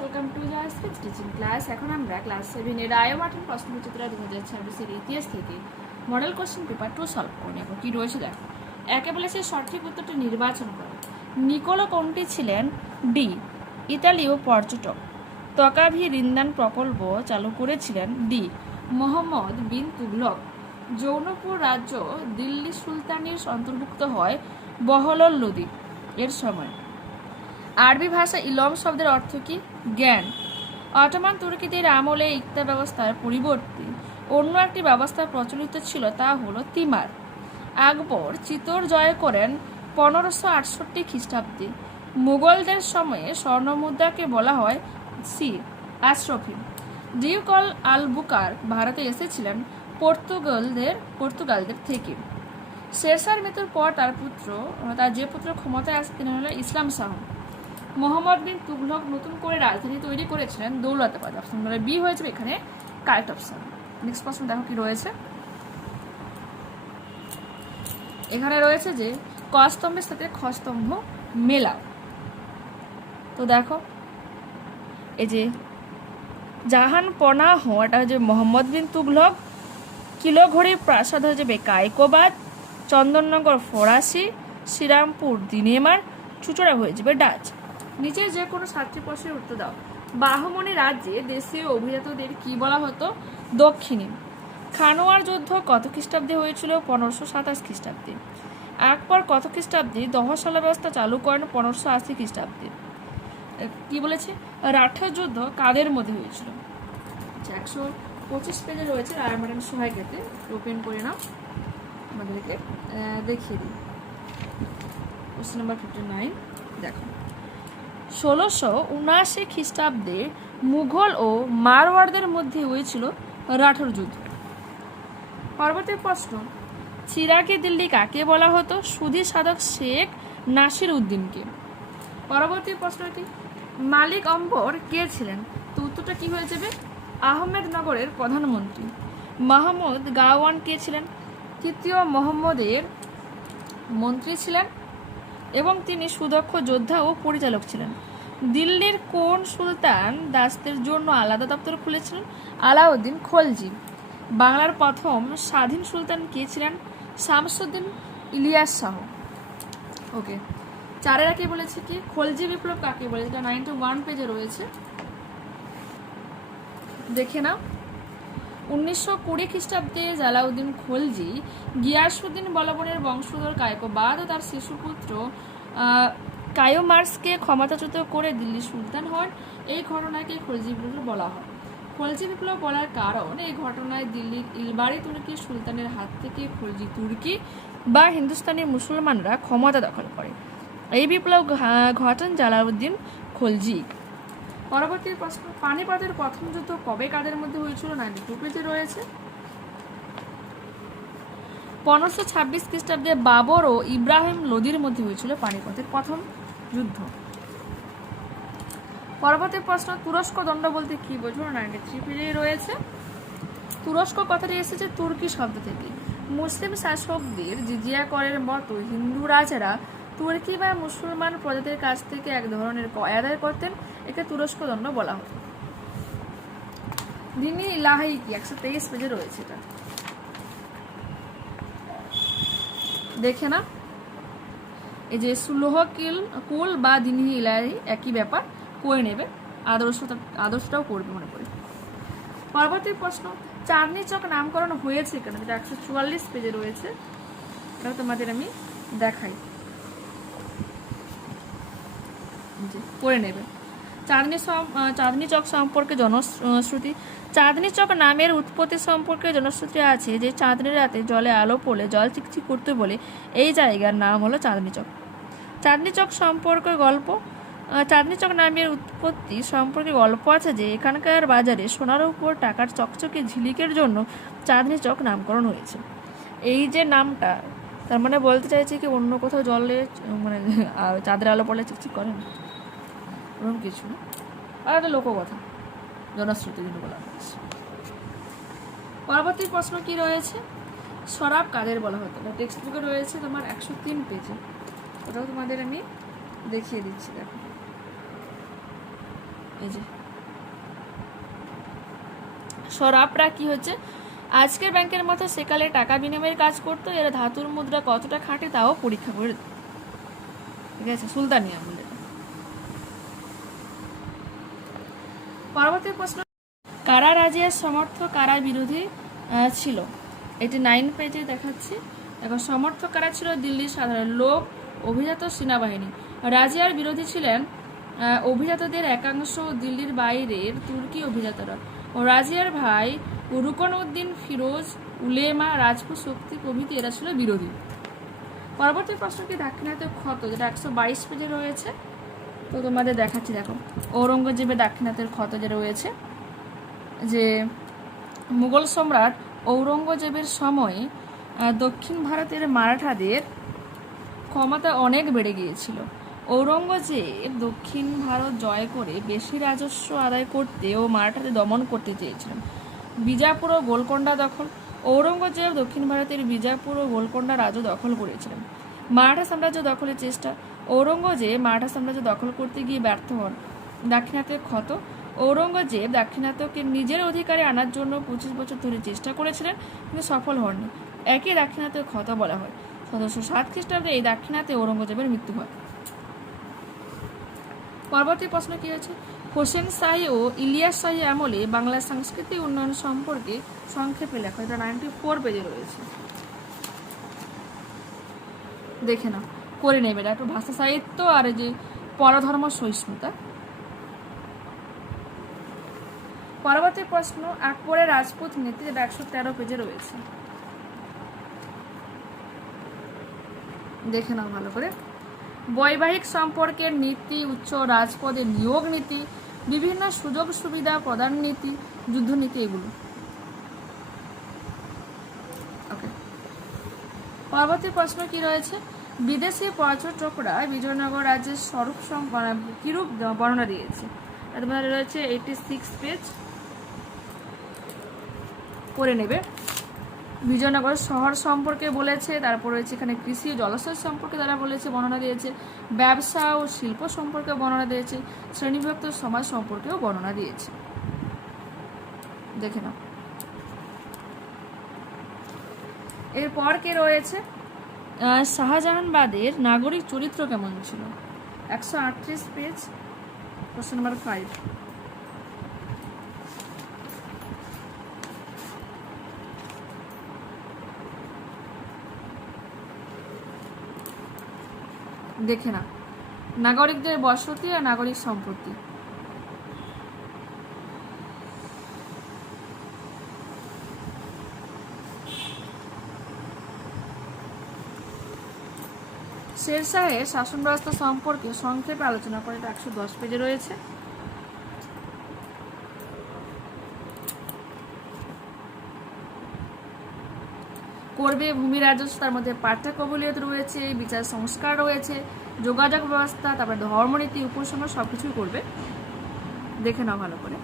Welcome to the speech teaching class. এখন আমরা class 7 এর রায় মার্টিন প্রশ্নবিচিত্রা 2026 এর ইতিহাস থেকে মডেল কোশ্চেন পেপার 2 সলভ করে নেব। কি রয়েছে দেখো। একে বলেছে সঠিক উত্তরটি নির্বাচন করো। নিকোলো কোনটি ছিলেন? ডি, ইতালীয় পর্যটক। তকাভি রিন্দান প্রকল্প চালু করেছিলেন ডি, মোহাম্মদ বিন তুগলক। জৌনপুর রাজ্য দিল্লি সুলতানির অন্তর্ভুক্ত হয় বহলল লোদি এর সময়। আরবি ভাষা ইলম শব্দের অর্থ কি? জ্ঞান। অটোমান তুর্কিদের আমলে ইকতা ব্যবস্থার পরিবর্তে অন্য একটি ব্যবস্থা প্রচলিত ছিল, তা হলো তিমার। আকবর চিতোর জয় করেন 1568 খ্রিস্টাব্দে। মুঘলদের সময়ে স্বর্ণমুদ্রাকে বলা হয় সি আশরফি। ডিউক আল বুকার ভারতে এসেছিলেন পর্তুগালদের থেকে। শেরশাহর মৃত্যুর পর তার যে পুত্র ক্ষমতায় আসে তিনি হলেন ইসলাম শাহ। মোহাম্মদ বিন তুগলক নতুন করে রাজধানী তৈরি করেছিলেন দৌলতাবাদ। অপশন নম্বর বি হয়েছে এখানে কারেক্ট অপশন। নেক্সট প্রশ্ন দেখো কি রয়েছে। এখানে রয়েছে যে ক স্তম্ভের সাথে খ স্তম্ভ মেলাও। তো দেখো এই যে জাহান পনাহ এটা হচ্ছে মোহাম্মদ বিন তুগলক। কিলোঘড়ি প্রাসাদ হয়ে যাবে কায়কোবাদ। চন্দননগর ফরাসি। শ্রীরামপুর দিনেমার। চুচড়া হয়ে যাবে ডাচ। নিচের যে কোনো 7টি প্রশ্নের উত্তর দাও। বাহমনি রাজ্যে দেশীয় অভিজাতদের কি বলা হতো? দক্ষিণী। খানোয়ার যুদ্ধ কত খ্রিস্টাব্দে হয়েছিল? 1527 খ্রিস্টাব্দে। আকবর কত খ্রিস্টাব্দে দহশালা ব্যবস্থা চালু করেন? 1580 খ্রিস্টাব্দে। কি বলেছে? রাঠার যুদ্ধ কাদের মধ্যে হয়েছিল? 125 পেজে রয়েছে রায় মার্টিন সহায়িকাতে। ওপেন করে নাও, আমাদেরকে দেখিয়ে দিই। কোশ্চেন নাম্বার 59 দেখো। 1679 খ্রিস্টাব্দে মুঘল ও মারওয়াড়দের মধ্যে হয়েছিল রাঠোর যুদ্ধ। পরবর্তী প্রশ্ন, চিরাগে দিল্লি কাকে বলা হতো? সুধী সাধক শেখ নাসির উদ্দিনকে। পরবর্তী প্রশ্নটি, মালিক অম্বর কে ছিলেন? তো উত্তরটা কি হয়ে যাবে? আহমেদনগরের প্রধানমন্ত্রী। মাহমুদ গাওয়ান কে ছিলেন? তৃতীয় মোহাম্মদের মন্ত্রী ছিলেন এবং তিনি সুদক্ষ যোদ্ধা ও পরিচালক ছিলেন। দিল্লির কোন সুলতান দাসদের জন্য আলাদা দপ্তর খুলেছিলেন? আলাউদ্দিন খলজি। বাংলার প্রথম স্বাধীন সুলতান কে ছিলেন? শামসুদ্দিন ইলিয়াস শাহ। ওকে, চারের আগে বলেছে কি খলজি বিপ্লব কাকে বলে? এটা 91 পেজে রয়েছে, দেখে নাও। 1920 খ্রিস্টাব্দে জালাউদ্দিন খলজি গিয়াসউদ্দিন বলবনের বংশধর কায়কোবাদ ও তার শিশুপুত্র কায়োমার্সকে ক্ষমতাচ্যুত করে দিল্লি সুলতান হন। এই ঘটনাকে খলজি বিপ্লব বলা হয়। খলজি বিপ্লব বলার কারণ এই ঘটনায় দিল্লির ইলবারি তুর্কি সুলতানের হাত থেকে খলজি তুর্কি বা হিন্দুস্তানি মুসলমানরা ক্ষমতা দখল করে। এই বিপ্লব ঘটান জালাউদ্দিন খলজি। পরবর্তী প্রশ্ন, পানিপথের প্রথম যুদ্ধ কবে কাদের মধ্যে হয়েছিল? 92 পেজে রয়েছে। 1526 খ্রিস্টাব্দে বাবর ও ইব্রাহিম লোদির মধ্যে হয়েছিল পানিপথের প্রথম যুদ্ধ। পরবর্তী প্রশ্ন, তুরস্ক দণ্ড বলতে কি বোঝো? 93 পেজে রয়েছে। তুরস্ক কথাটি এসেছে তুর্কি শব্দ থেকে। মুসলিম শাসকদের জিজিয়া করের মতো হিন্দু রাজারা তুর্কি বা মুসলমান প্রজাদের কাছ থেকে এক ধরনের কর আদায় করতেন। একে তুরস্ক দণ্ড বলা হতো। দিনী ইলাহি কি 123 পেজে রয়েছে। এটা দেখে না, এই যে সুলহ কুল বা দিনী ইলাহি একই ব্যাপার, করে নেবে। আদর্শটাও করবে মনে করে। পরবর্তী প্রশ্ন, চাঁদনি চক নামকরণ হয়েছে কেন? যেটা 144 পেজে রয়েছে, এটা তোমাদের আমি দেখাই, পড়ে নেবে। চাঁদনি চক সম্পর্কে জনশ্রুতি। চাঁদনি চক নামের উৎপত্তি সম্পর্কে জনশ্রুতি আছে যে চাঁদনি রাতে জলে আলো পড়লে জল চিকচিক করতে বলে এই জায়গার নাম হলো চাঁদনি চক। চাঁদনি চক সম্পর্কে গল্প। চাঁদনি চক নামের উৎপত্তি সম্পর্কে গল্প আছে যে এখানকার বাজারে সোনার উপর টাকার চকচকে ঝিলিকের জন্য চাঁদনি চক নামকরণ হয়েছে। এই যে নামটা, তার মানে বলতে চাইছে কি অন্য কোথাও জলে মানে চাঁদের আলো পড়লে চিকচিক করে না, এরকম কিছু না। আর একটা লোককথা, জনশ্রুতি কিন্তু বলা হয়েছে। পরবর্তী প্রশ্ন কি রয়েছে, শরাব কাদের বলা হতো? টেক্সট বুকে রয়েছে তোমার 103 পেজে, ওটাও তোমাদের আমি দেখিয়ে দিচ্ছি। দেখো এই যে সরাবরা কি হচ্ছে, আজকের ব্যাংকের মতো সেকালে টাকা বিনিময়ের কাজ করতো, এরা ধাতুর মুদ্রা কতটা খাঁটে তাও পরীক্ষা করে, ঠিক আছে, সুলতানিয়া বলে। পরবর্তী প্রশ্ন, কারা রাজিয়ার সমর্থক কারা বিরোধী ছিল? এটি 9 পেজে দেখাচ্ছি। এখন সমর্থক কারা ছিল? দিল্লির সাধারণ লোক, অভিজাত, সেনাবাহিনী। রাজিয়ার বিরোধী ছিলেন অভিজাতদের একাংশ, দিল্লির বাইরের তুর্কি অভিজাতরা। ও রাজিয়ার ভাই রুকন উদ্দিন, ফিরোজ, উলেমা, রাজপুত শক্তি প্রভৃতি এরা ছিল বিরোধী। পরবর্তী প্রশ্ন কি দাক্ষিণাত্যের ক্ষত, যেটা 122 পেজে রয়েছে, তো তোমাদের দেখাচ্ছি। দেখো ঔরঙ্গজেবের দাক্ষিণাত্যের ক্ষত যে রয়েছে, যে মুঘল সম্রাট ঔরঙ্গজেবের সময়ে দক্ষিণ ভারতের মারাঠাদের ক্ষমতা অনেক বেড়ে গিয়েছিল। ঔরঙ্গজেব দক্ষিণ ভারত জয় করে বেশি রাজস্ব আদায় করতে ও মারাঠাদের দমন করতে চেয়েছিলেন। বিজাপুর ও গোলকোন্ডা দখল, ঔরঙ্গজেব দক্ষিণ ভারতের বিজাপুর ও গোলকোন্ডা রাজ্য দখল করেছিলেন। মারাঠা সাম্রাজ্য দখলের চেষ্টা, ঔরঙ্গজেব মারাঠা সাম্রাজ্য দখল করতে গিয়ে ব্যর্থ হন। দাক্ষিণাত্যের ক্ষত, ঔরঙ্গজেব দাক্ষিণাত্যকে নিজের অধিকারে আনার জন্য 25 বছর ধরে চেষ্টা করেছিলেন, কিন্তু সফল হননি। একই দাক্ষিণাত্যের ক্ষত বলা হয়। 1707 খ্রিস্টাব্দে এই দাক্ষিণাত্যে ঔরঙ্গজেবের মৃত্যু হয়। পরবর্তী প্রশ্ন কি আছে, হোসেন শাহী ও ইলিয়াস শাহী আমলে বাংলার সাংস্কৃতিক উন্নয়ন সম্পর্কে সংক্ষেপে লেখা। এটা 94 পেজে রয়েছে, দেখে নাও, করে নেবে। এটা একটু ভাষা সাহিত্য আর যে পরধর্ম সহিষ্ণুতা। পরবর্তী প্রশ্ন, আকবরের রাজপুত নীতি, যেটা 113 পেজে রয়েছে, দেখে নাও ভালো করে। বৈবাহিক সম্পর্কের নীতি, উচ্চ রাজপদের নিয়োগ নীতি, বিভিন্ন সুযোগ সুবিধা প্রদান নীতি, যুদ্ধনীতি, এগুলো। ওকে, পরবর্তী প্রশ্ন কি রয়েছে, বিদেশি পর্যটকরা বিজয়নগর রাজ্যের স্বরূপ কিরূপ বর্ণনা দিয়েছে। তোমার রয়েছে 86 পেজ, করে নেবে। বিজয়নগর শহর সম্পর্কে বলেছে, তারপর রয়েছে এখানে কৃষি ও জলাশয় সম্পর্কে তারা বলেছে, বর্ণনা দিয়েছে। ব্যবসা ও শিল্প সম্পর্কে বর্ণনা দিয়েছে। শ্রেণীবিভক্ত সমাজ সম্পর্কেও বর্ণনা দিয়েছে, দেখে নাও। এরপর কে রয়েছে, শাহজাহানবাদের নাগরিক চরিত্র কেমন ছিল। 138 পেজ, প্রশ্ন নাম্বার 5। দেখে না, নাগরিকদের বসতি আর নাগরিক সম্পত্তি। শেরশাহের শাসন ব্যবস্থা সম্পর্কে সংক্ষেপে আলোচনা করে, এটা 110 পেজে রয়েছে। করবে ভূমি রাজস্ব, তার মধ্যে পাঠ্য কবুলিয়ত রয়েছে, বিচার সংস্কার রয়েছে, যোগাযোগ ব্যবস্থা, তারপরে ধর্মনীতি, উপসংহার, সবকিছুই করবে, দেখে নাও ভালো করে।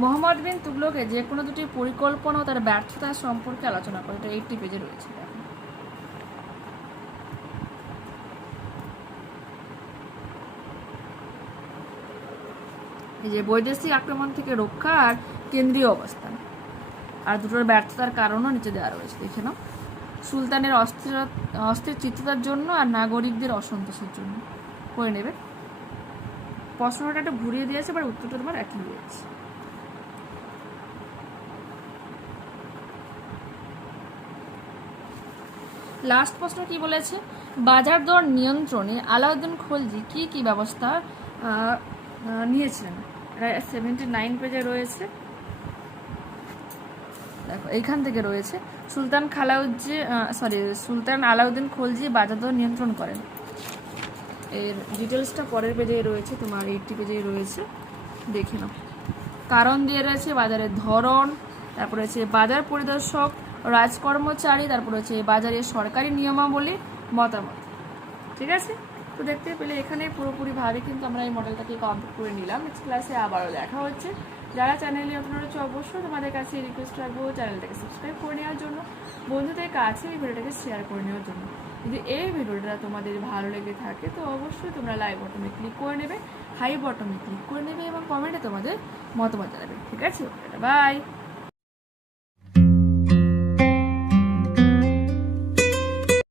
মোহাম্মদ বিন তুগলকের যে কোনো দুটি পরিকল্পনা ও তার ব্যর্থতা সম্পর্কে আলোচনা করে, এটা 80 পেজে রয়েছে। এই যে বৈদেশিক আক্রমণ থেকে রক্ষা আর কেন্দ্রীয় অবস্থান, আর দুটোর ব্যর্থতার কারণও নিচে দেওয়া রয়েছে, দেখে নাও। সুলতানের অস্থির চিত্ততার জন্য আর নাগরিকদের অসন্তোষের জন্য, করে নেবে। প্রশ্নটা একটু ঘুরিয়ে দিয়েছে, বাট উত্তরটা তোমার একই রয়েছে। লাস্ট প্রশ্ন কি বলেছে, বাজার দর নিয়ন্ত্রণে আলাউদ্দিন খলজি কি কি ব্যবস্থা নিয়েছিলেন। 79 পেজে রয়েছে, দেখো এইখান থেকে রয়েছে। সুলতান আলাউদ্দিন খলজি বাজার দর নিয়ন্ত্রণ করেন। এর ডিটেলসটা পরের পেজে রয়েছে, তোমার 80 পেজে রয়েছে, দেখে নাও। কারণ দিয়ে রয়েছে, বাজারের ধরন, তারপর রয়েছে বাজার পরিদর্শক, রাজকর্মচারী, তারপর হচ্ছে বাজারের সরকারি নিয়মাবলী, মতামত, ঠিক আছে। তো দেখতে পেলে এখানে পুরোপুরিভাবে কিন্তু আমরা এই মডেলটাকে কমপ্লিট করে নিলাম। নেক্সট ক্লাসে আবারও দেখা হচ্ছে। যারা চ্যানেলে নতুন রয়েছে অবশ্যই তোমাদের কাছে রিকোয়েস্ট রাখবো চ্যানেলটাকে সাবস্ক্রাইব করে নেওয়ার জন্য, বন্ধুদের কাছে এই ভিডিওটাকে শেয়ার করে নেওয়ার জন্য। যদি এই ভিডিওটা তোমাদের ভালো লেগে থাকে তো অবশ্যই তোমরা লাইক বটনে ক্লিক করে নেবে, হাই বটনে ক্লিক করে নেবে এবং কমেন্টে তোমাদের মতামত জানাবে। ঠিক আছে, বাই।